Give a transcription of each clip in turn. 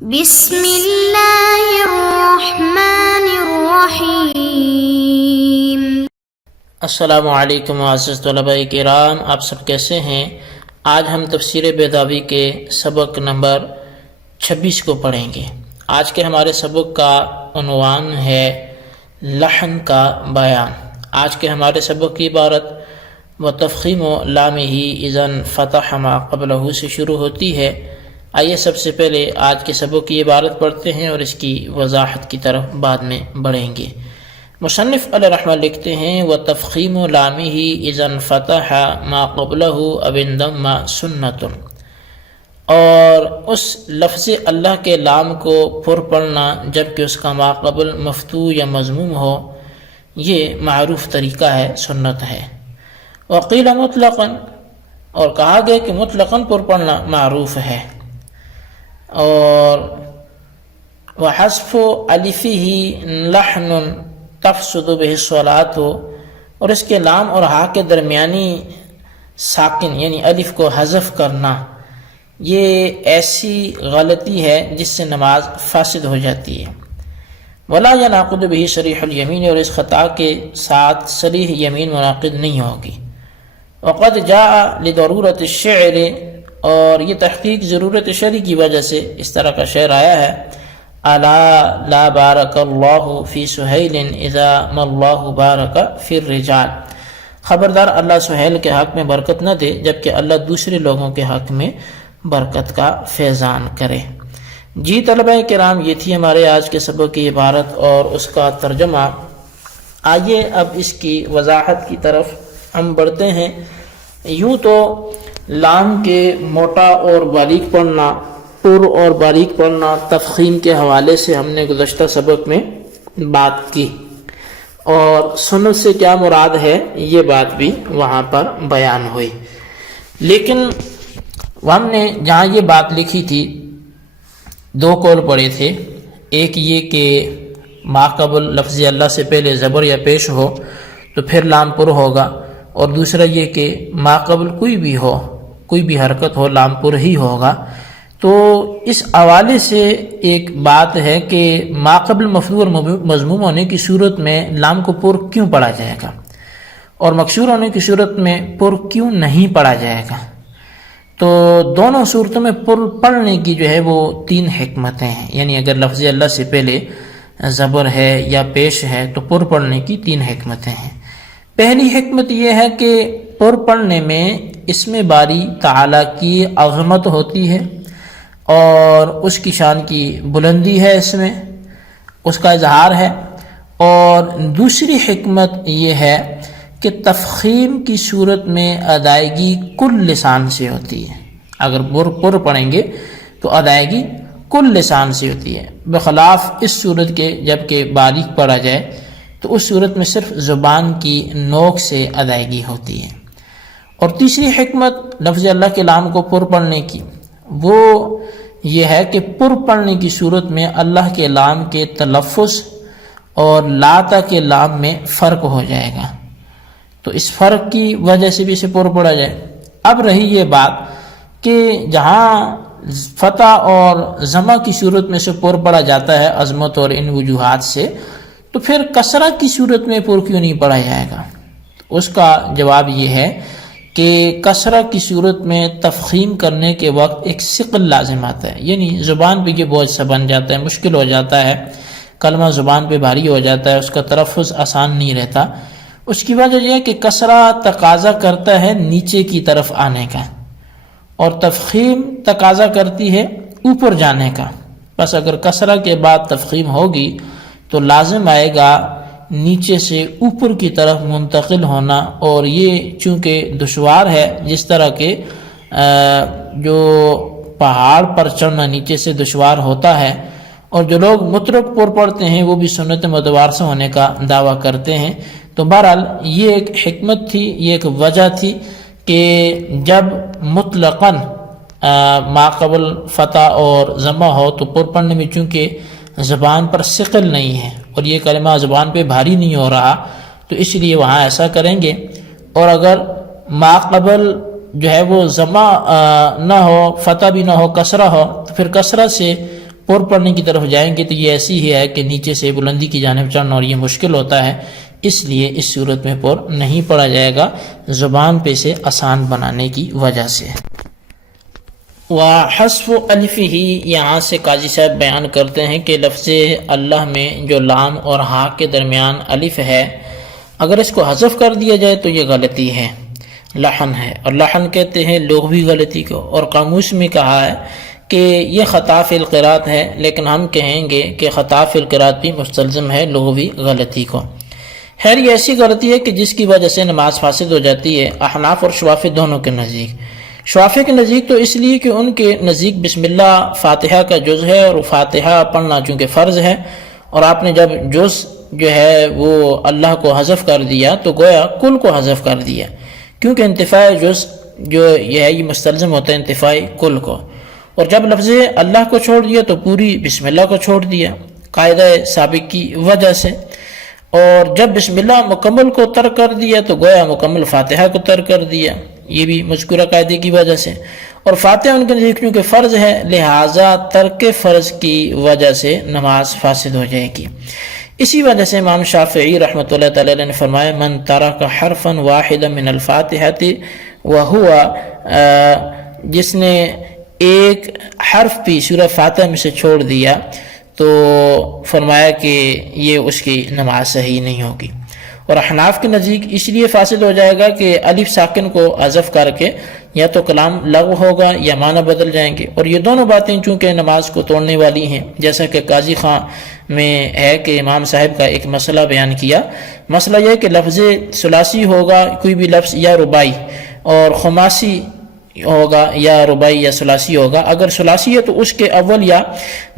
بسم اللہ الرحمن الرحیم۔ السلام علیکم معزز طلباء کرام، آپ سب کیسے ہیں؟ آج ہم تفسیر بیضاوی کے سبق نمبر 26 کو پڑھیں گے۔ آج کے ہمارے سبق کا عنوان ہے لحن کا بیان۔ آج کے ہمارے سبق کی عبارت وتفخیم لامہ اذا انفتح ما قبلہ سے شروع ہوتی ہے۔ آئیے سب سے پہلے آج کے سبق کی عبارت پڑھتے ہیں اور اس کی وضاحت کی طرف بعد میں بڑھیں گے۔ مصنف علیہ رحمہ لکھتے ہیں وتفخیم لامہ اذا انفتح ما قبلہ او انضم سنۃ، اور اس لفظ اللہ کے لام کو پر پڑھنا جبکہ اس کا ما قبل مفتوح یا مضموم ہو، یہ معروف طریقہ ہے، سنت ہے۔ وقیل مطلقا، اور کہا گیا کہ مطلقاً پر پڑھنا معروف ہے۔ اور وحذف الفہ لحن تفسد بہ الصلاۃ، اور اس کے لام اور ہا کے درمیانی ساکن یعنی الف کو حذف کرنا، یہ ایسی غلطی ہے جس سے نماز فاسد ہو جاتی ہے۔ ولا ینعقد بہ صریح الیمین، اور اس خطا کے ساتھ صریح یمین منعقد نہیں ہوگی۔ وقد جاء لضرورت الشعر، اور یہ تحقیق ضرورت شعری کی وجہ سے اس طرح کا شعر آیا ہے۔ الا لا بارک اللہ فی سہیل اذا ما اللہ بارک فی الرجال، خبردار اللہ سہیل کے حق میں برکت نہ دے جبکہ اللہ دوسرے لوگوں کے حق میں برکت کا فیضان کرے۔ جی طلبہ کرام، یہ تھی ہمارے آج کے سبق کی عبارت اور اس کا ترجمہ۔ آئیے اب اس کی وضاحت کی طرف ہم بڑھتے ہیں۔ یوں تو لام کے موٹا اور باریک پڑھنا، پر اور باریک پڑھنا، تفخیم کے حوالے سے ہم نے گزشتہ سبق میں بات کی، اور سنت سے کیا مراد ہے یہ بات بھی وہاں پر بیان ہوئی۔ لیکن ہم نے جہاں یہ بات لکھی تھی، دو قول پڑے تھے، ایک یہ کہ ما قبل لفظ اللہ سے پہلے زبر یا پیش ہو تو پھر لام پر ہوگا، اور دوسرا یہ کہ ما قبل کوئی بھی ہو، کوئی بھی حرکت ہو، لام پر ہی ہوگا۔ تو اس حوالے سے ایک بات ہے کہ ما قبل مفتوح اور مضموم ہونے کی صورت میں لام کو پر کیوں پڑھا جائے گا، اور مکسور ہونے کی صورت میں پر کیوں نہیں پڑھا جائے گا۔ تو دونوں صورتوں میں پر پڑھنے کی جو ہے وہ تین حکمتیں ہیں، یعنی اگر لفظ اللہ سے پہلے زبر ہے یا پیش ہے تو پر پڑھنے کی تین حکمتیں ہیں۔ پہلی حکمت یہ ہے کہ پر پڑھنے میں اسم باری تعالیٰ کی عظمت ہوتی ہے اور اس کی شان کی بلندی ہے، اس میں اس کا اظہار ہے۔ اور دوسری حکمت یہ ہے کہ تفخیم کی صورت میں ادائیگی کل لسان سے ہوتی ہے۔ اگر پر پڑھیں گے تو ادائیگی کل لسان سے ہوتی ہے، بخلاف اس صورت کے جبکہ باریک پڑھا جائے تو اس صورت میں صرف زبان کی نوک سے ادائیگی ہوتی ہے۔ اور تیسری حکمت لفظ اللہ کے لام کو پر پڑھنے کی وہ یہ ہے کہ پر پڑھنے کی صورت میں اللہ کے لام کے تلفظ اور لاتا کے لام میں فرق ہو جائے گا، تو اس فرق کی وجہ سے بھی اسے پر پڑھا جائے۔ اب رہی یہ بات کہ جہاں فتح اور ضمہ کی صورت میں سے پر پڑھا جاتا ہے عظمت اور ان وجوہات سے، تو پھر کسرہ کی صورت میں پر کیوں نہیں پڑھا جائے گا؟ اس کا جواب یہ ہے کہ کسرہ کی صورت میں تفخیم کرنے کے وقت ایک ثقل لازم آتا ہے، یعنی زبان پہ یہ بوجھ سا بن جاتا ہے، مشکل ہو جاتا ہے، کلمہ زبان پہ بھاری ہو جاتا ہے، اس کا تلفظ آسان نہیں رہتا۔ اس کی وجہ یہ ہے کہ کسرہ تقاضا کرتا ہے نیچے کی طرف آنے کا، اور تفخیم تقاضا کرتی ہے اوپر جانے کا۔ بس اگر کسرہ کے بعد تفخیم ہوگی تو لازم آئے گا نیچے سے اوپر کی طرف منتقل ہونا، اور یہ چونکہ دشوار ہے، جس طرح کہ جو پہاڑ پر چڑھنا نیچے سے دشوار ہوتا ہے، اور جو لوگ مطلق پر پڑھتے ہیں وہ بھی سنت متوارثہ ہونے کا دعویٰ کرتے ہیں۔ تو بہرحال یہ ایک حکمت تھی، یہ ایک وجہ تھی کہ جب مطلقاً ما قبل فتح اور ضمہ ہو تو پر پڑھنے میں چونکہ زبان پر ثقل نہیں ہے اور یہ کلمہ زبان پہ بھاری نہیں ہو رہا، تو اس لیے وہاں ایسا کریں گے۔ اور اگر ما قبل جو ہے وہ ضمہ نہ ہو، فتح بھی نہ ہو، کسرہ ہو، تو پھر کسرہ سے پر پڑھنے کی طرف جائیں گے تو یہ ایسی ہی ہے کہ نیچے سے بلندی کی جانب چڑھنا اور یہ مشکل ہوتا ہے، اس لیے اس صورت میں پر نہیں پڑھا جائے گا، زبان پہ سے آسان بنانے کی وجہ سے۔ وحذف الفہ، یہاں سے قاضی صاحب بیان کرتے ہیں کہ لفظ اللہ میں جو لام اور ہا کے درمیان الف ہے، اگر اس کو حذف کر دیا جائے تو یہ غلطی ہے، لحن ہے، اور لحن کہتے ہیں لغوی غلطی کو، اور قاموس میں کہا ہے کہ یہ خطا فی القراءت ہے، لیکن ہم کہیں گے کہ خطا فی القراءت بھی مستلزم ہے لغوی غلطی کو۔ خیر یہ ایسی غلطی ہے کہ جس کی وجہ سے نماز فاسد ہو جاتی ہے، احناف اور شوافی دونوں کے نزدیک۔ شوافی کے نزدیک تو اس لیے کہ ان کے نزدیک بسم اللہ فاتحہ کا جز ہے، اور فاتحہ پڑھنا چونکہ فرض ہے، اور آپ نے جب جز جو ہے وہ اللہ کو حذف کر دیا تو گویا کل کو حذف کر دیا، کیونکہ انتفاع جز جو یہ ہے یہ مستلزم ہوتا ہے انتفاع کل کو، اور جب لفظ اللہ کو چھوڑ دیا تو پوری بسم اللہ کو چھوڑ دیا قاعدہ سابق کی وجہ سے، اور جب بسم اللہ مکمل کو ترک کر دیا تو گویا مکمل فاتحہ کو ترک کر دیا، یہ بھی مذکورہ قاعدے کی وجہ سے، اور فاتحہ ان کے نزدیک کیونکہ فرض ہے لہٰذا ترک فرض کی وجہ سے نماز فاسد ہو جائے گی۔ اسی وجہ سے امام شافعی رحمۃ اللہ تعالی علیہ نے فرمایا من ترک حرفا واحدا من الفاتحۃ وہو، جس نے ایک حرف بھی سورہ فاتحہ میں سے چھوڑ دیا تو فرمایا کہ یہ اس کی نماز صحیح نہیں ہوگی، اور احناف کے نزدیک اس لیے فاسد ہو جائے گا کہ الف ساکن کو حذف کر کے یا تو کلام لغو ہوگا یا معنی بدل جائیں گے، اور یہ دونوں باتیں چونکہ نماز کو توڑنے والی ہیں، جیسا کہ قاضی خاں میں ہے کہ امام صاحب کا ایک مسئلہ بیان کیا، مسئلہ یہ کہ لفظ ثلاثی ہوگا کوئی بھی لفظ یا رباعی، اور خماسی ہوگا یا رباعی یا ثلاثی ہوگا، اگر ثلاثی ہے تو اس کے اول یا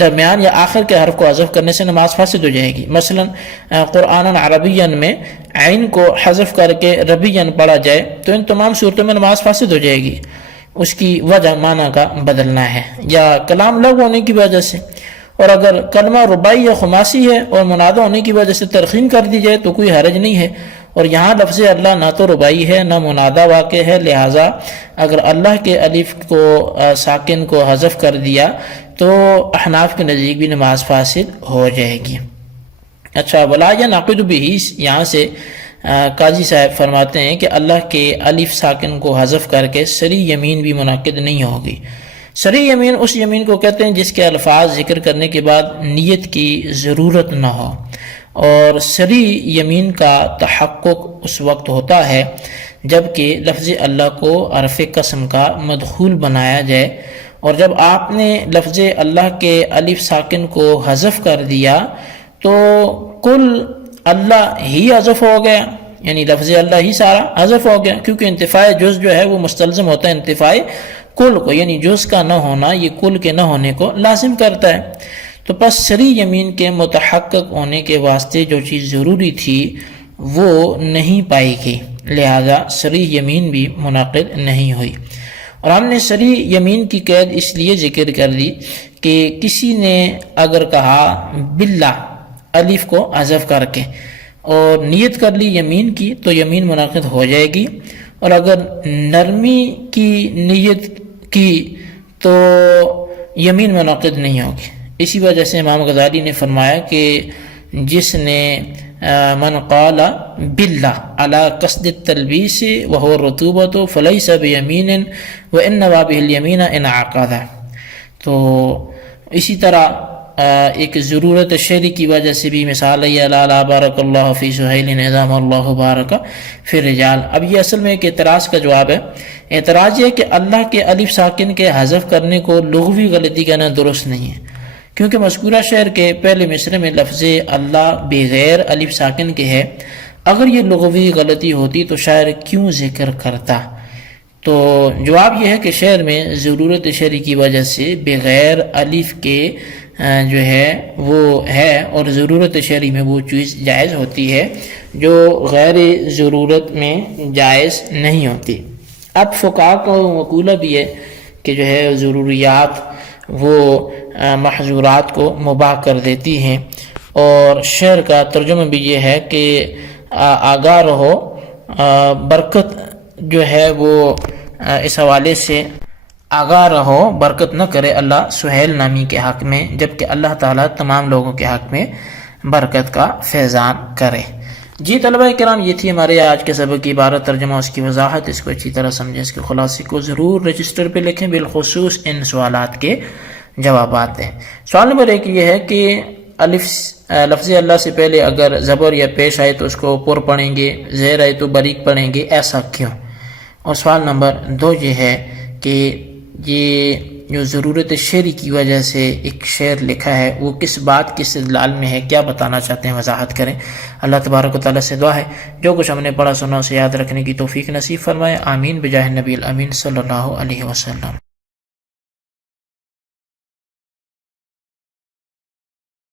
درمیان یا آخر کے حرف کو حذف کرنے سے نماز فاسد ہو جائے گی۔ مثلا قرآن عربین میں عین کو حذف کر کے ربین پڑھا جائے تو ان تمام صورتوں میں نماز فاسد ہو جائے گی، اس کی وجہ معنی کا بدلنا ہے یا کلام لغو ہونے کی وجہ سے، اور اگر کلمہ رباعی یا خماسی ہے اور منادہ ہونے کی وجہ سے ترخیم کر دی جائے تو کوئی حرج نہیں ہے، اور یہاں لفظ اللہ نہ تو رباعی ہے نہ منادہ واقع ہے، لہٰذا اگر اللہ کے الف کو ساکن کو حذف کر دیا تو احناف کے نزدیک بھی نماز فاسد ہو جائے گی۔ اچھا، ولا ینعقد بہ، یہاں سے قاضی صاحب فرماتے ہیں کہ اللہ کے الف ساکن کو حذف کر کے سری یمین بھی منعقد نہیں ہوگی۔ سری یمین اس یمین کو کہتے ہیں جس کے الفاظ ذکر کرنے کے بعد نیت کی ضرورت نہ ہو، اور سری یمین کا تحقق اس وقت ہوتا ہے جب کہ لفظ اللہ کو حرف قسم کا مدخول بنایا جائے، اور جب آپ نے لفظ اللہ کے الف ساکن کو حذف کر دیا تو کل اللہ ہی حذف ہو گیا، یعنی لفظ اللہ ہی سارا حذف ہو گیا، کیونکہ انتفاع جز جو ہے وہ مستلزم ہوتا ہے انتفاع کل کو، یعنی جز کا نہ ہونا یہ کل کے نہ ہونے کو لازم کرتا ہے۔ تو پس سری یمین کے متحقق ہونے کے واسطے جو چیز ضروری تھی وہ نہیں پائی گئی، لہذا سری یمین بھی منعقد نہیں ہوئی۔ اور ہم نے سری یمین کی قید اس لیے ذکر کر دی کہ کسی نے اگر کہا باللہ الف کو حذف کر کے اور نیت کر لی یمین کی تو یمین منعقد ہو جائے گی، اور اگر نرمی کی نیت کی تو یمین منعقد نہیں ہوگی۔ اسی وجہ سے امام غزالی نے فرمایا کہ جس نے من قال باللہ علی قصد التلبیس وهو الرطوبۃ فلیس بیمین وان نوى به الیمین انعقد۔ تو اسی طرح ایک ضرورت شعری کی وجہ سے بھی مثال ہے لا بارک اللہ فی سہیل نظام اللہ بارک فی الرجال۔ اب یہ اصل میں ایک اعتراض کا جواب ہے۔ اعتراض یہ کہ اللہ کے الف ساکن کے حذف کرنے کو لغوی غلطی کہنا درست نہیں ہے، کیونکہ مذکورہ شعر کے پہلے مصرع میں لفظ اللہ بغیر الف ساکن کے ہے، اگر یہ لغوی غلطی ہوتی تو شاعر کیوں ذکر کرتا؟ تو جواب یہ ہے کہ شعر میں ضرورت شعری کی وجہ سے بغیر الف کے جو ہے وہ ہے، اور ضرورت شعری میں وہ چیز جائز ہوتی ہے جو غیر ضرورت میں جائز نہیں ہوتی۔ اب فقہا کا مقولہ بھی ہے کہ جو ہے ضروریات وہ محظورات کو مباح کر دیتی ہیں، اور شعر کا ترجمہ بھی یہ ہے کہ آگاہ رہو، برکت جو ہے وہ اس حوالے سے آگاہ رہو، برکت نہ کرے اللہ سہیل نامی کے حق میں، جبکہ اللہ تعالیٰ تمام لوگوں کے حق میں برکت کا فیضان کرے۔ جی طلبہ کرام، یہ تھی ہمارے آج کے سبق کی عبارت، ترجمہ، اس کی وضاحت۔ اس کو اچھی طرح سمجھیں، اس کے خلاصے کو ضرور رجسٹر پہ لکھیں، بالخصوص ان سوالات کے جوابات دیں۔ سوال نمبر 1 یہ ہے کہ لفظ اللہ سے پہلے اگر زبر یا پیش آئے تو اس کو پر پڑھیں گے، زیر آئے تو باریک پڑھیں گے، ایسا کیوں؟ اور سوال نمبر 2 یہ ہے کہ یہ جو ضرورت شعری کی وجہ سے ایک شعر لکھا ہے وہ کس بات کے استدلال میں ہے، کیا بتانا چاہتے ہیں، وضاحت کریں۔ اللہ تبارک و تعالیٰ سے دعا ہے جو کچھ ہم نے پڑھا سنا اسے یاد رکھنے کی توفیق نصیب فرمائے، آمین بجاہ النبی الامین صلی اللہ علیہ وسلم۔